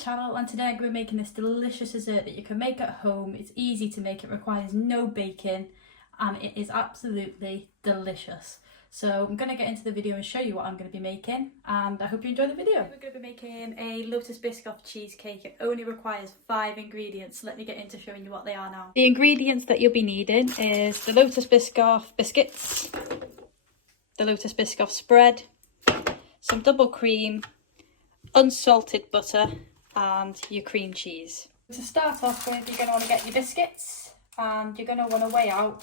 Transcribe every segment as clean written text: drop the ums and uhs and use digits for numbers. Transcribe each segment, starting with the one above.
channel, and today I'm going to be making this delicious dessert that you can make at home. It's easy to make, it requires no baking, and it is absolutely delicious. So I'm going to get into the video and show you what I'm going to be making, and I hope you enjoy the video. We're going to be making a Lotus Biscoff cheesecake. It only requires 5 ingredients. Let me get into showing you what they are now. The ingredients that you'll be needing is the Lotus Biscoff biscuits, the Lotus Biscoff spread, some double cream, unsalted butter and your cream cheese. To start off with, you're going to want to get your biscuits, and you're going to want to weigh out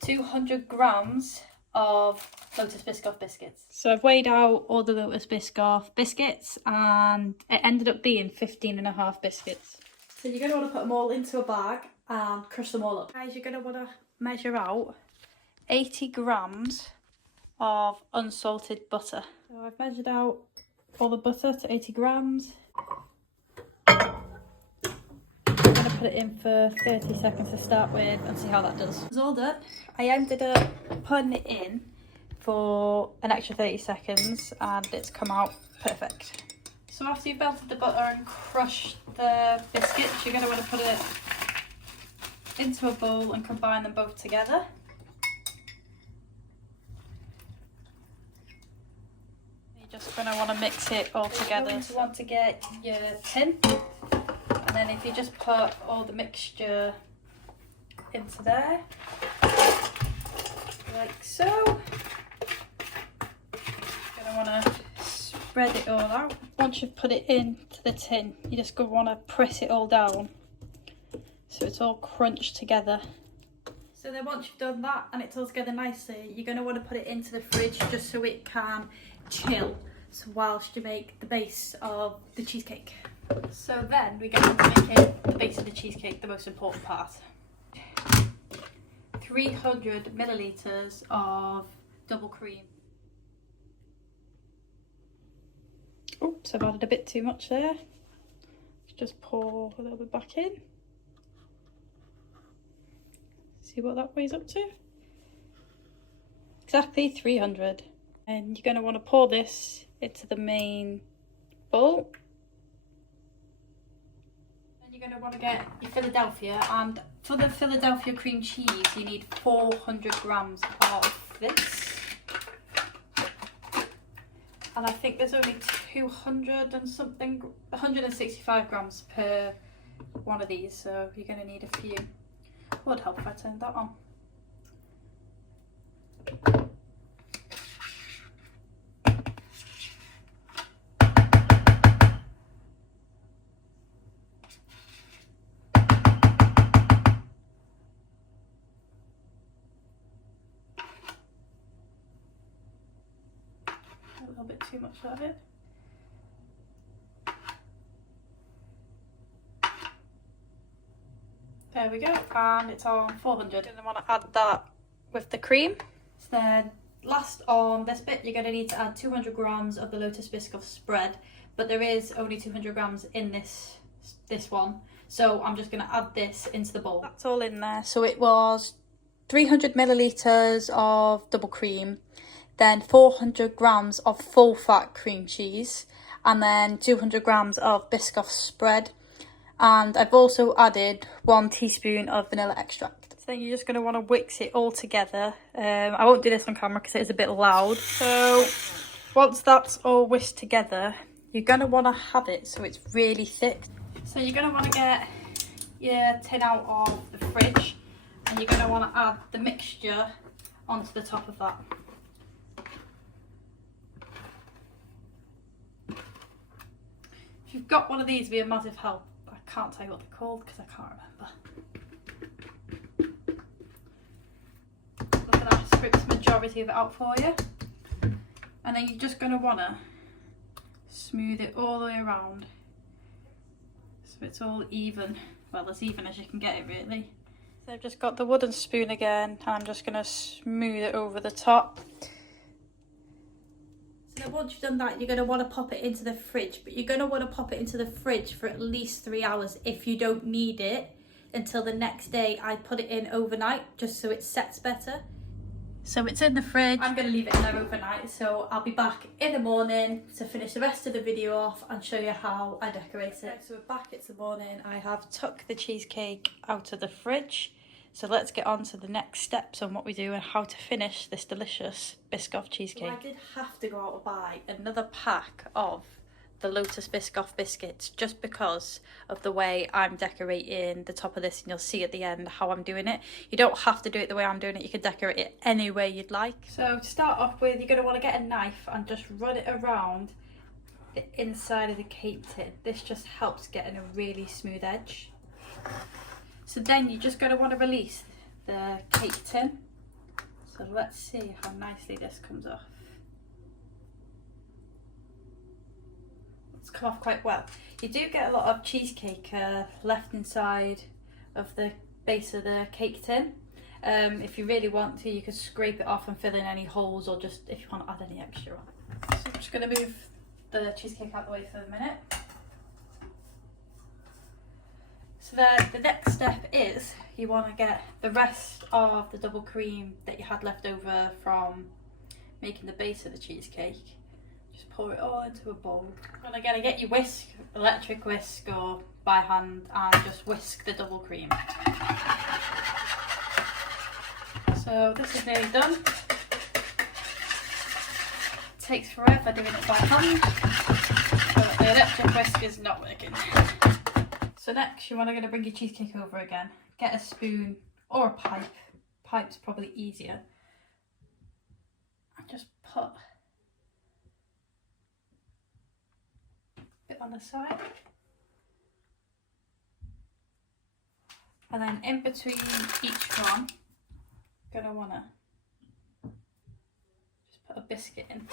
200 grams of Lotus Biscoff biscuits. So I've weighed out all the Lotus Biscoff biscuits and it ended up being 15.5 biscuits. So you're going to want to put them all into a bag and crush them all up. Guys, you're going to want to measure out 80 grams of unsalted butter. So I've measured out all the butter to 80 grams. I'm going to put it in for 30 seconds to start with and see how that does. It's all done. I ended up putting it in for an extra 30 seconds and it's come out perfect. So after you've melted the butter and crushed the biscuits, you're going to want to put it into a bowl and combine them both together. You're just going to want to mix it all together. You're going to want to get your tin, and then if you just put all the mixture into there, like so. You're going to want to spread it all out. Once you've put it into the tin, you're just going to want to press it all down so it's all crunched together. So then once you've done that and it's all together nicely, you're going to want to put it into the fridge just so it can chill, so whilst you make the base of the cheesecake. So then we get on to making the base of the cheesecake, the most important part. 300 millilitres of double cream. Oops, I've added a bit too much there. Just pour a little bit back in. See what that weighs up to. Exactly 300. And you're going to want to pour this into the main bowl. Then you're going to want to get your Philadelphia, and for the Philadelphia cream cheese you need 400 grams of this. And I think there's only 200 and something, 165 grams per one of these, so you're going to need a few. It would help if I turned that on. A little bit too much of it. There we go, and it's on 400. You're going to want to add that with the cream. So then last on this bit, you're going to need to add 200 grams of the Lotus Biscoff spread, but there is only 200 grams in this one, so I'm just going to add this into the bowl. That's all in there. So it was 300 millilitres of double cream, then 400 grams of full fat cream cheese, and then 200 grams of Biscoff spread. And I've also added 1 teaspoon of vanilla extract. So then you're just going to want to whisk it all together. I won't do this on camera because it is a bit loud. So once that's all whisked together, you're going to want to have it so it's really thick. So you're going to want to get your tin out of the fridge, and you're going to want to add the mixture onto the top of that. If you've got one of these, it'd be a massive help. I can't tell you what they're called because I can't remember. Look at that, I stripped the majority of it out for you. And then you're just going to want to smooth it all the way around so it's all even, well, as even as you can get it really. So I've just got the wooden spoon again, and I'm just going to smooth it over the top. So once you've done that, you're going to want to pop it into the fridge, but you're going to want to pop it into the fridge for at least 3 hours if you don't need it until the next day. I put it in overnight just so it sets better. So it's in the fridge. I'm going to leave it in there overnight, so I'll be back in the morning to finish the rest of the video off and show you how I decorate it. Right, so we're back, it's the morning. I have took the cheesecake out of the fridge. So let's get on to the next steps on what we do and how to finish this delicious Biscoff cheesecake. So I did have to go out and buy another pack of the Lotus Biscoff biscuits just because of the way I'm decorating the top of this, and you'll see at the end how I'm doing it. You don't have to do it the way I'm doing it, you can decorate it any way you'd like. So to start off with, you're going to want to get a knife and just run it around the inside of the cake tin. This just helps getting a really smooth edge. So then you're just going to want to release the cake tin. So let's see how nicely this comes off. It's come off quite well. You do get a lot of cheesecake left inside of the base of the cake tin. If you really want to, you can scrape it off and fill in any holes, or just if you want to add any extra on. So I'm just going to move the cheesecake out of the way for a minute. So the next step is you want to get the rest of the double cream that you had left over from making the base of the cheesecake. Just pour it all into a bowl. And again, get your whisk, electric whisk or by hand, and just whisk the double cream. So this is nearly done. It takes forever doing it by hand, but the electric whisk is not working. So next, you're going to bring your cheesecake over again. Get a spoon or a pipe. Pipe's probably easier. And just put a bit on the side. And then in between each one, you're going to want to just put a biscuit in.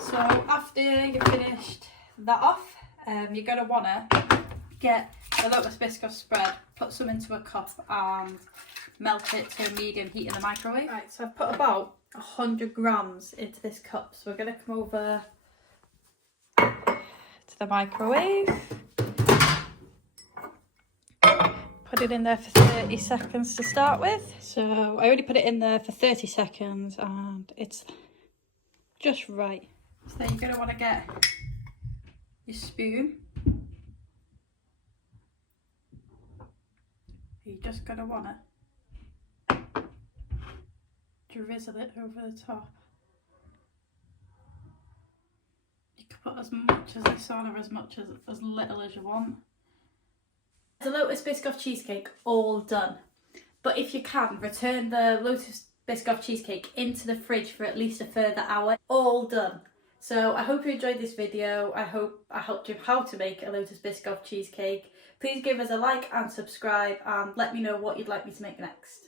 So after you've finished that off, you're going to want to get the Lotus Biscoff spread, put some into a cup and melt it to a medium heat in the microwave. Right, so I've put about 100 grams into this cup. So we're going to come over to the microwave. Put it in there for 30 seconds to start with. So I already put it in there for 30 seconds and it's just right. So then you're going to want to get your spoon. You're just going to want to drizzle it over the top. You can put as much as this on or as much as little as you want. The Lotus Biscoff cheesecake all done. But if you can, return the Lotus Biscoff cheesecake into the fridge for at least a further hour. All done. So I hope you enjoyed this video. I hope I helped you how to make a Lotus Biscoff cheesecake. Please give us a like and subscribe and let me know what you'd like me to make next.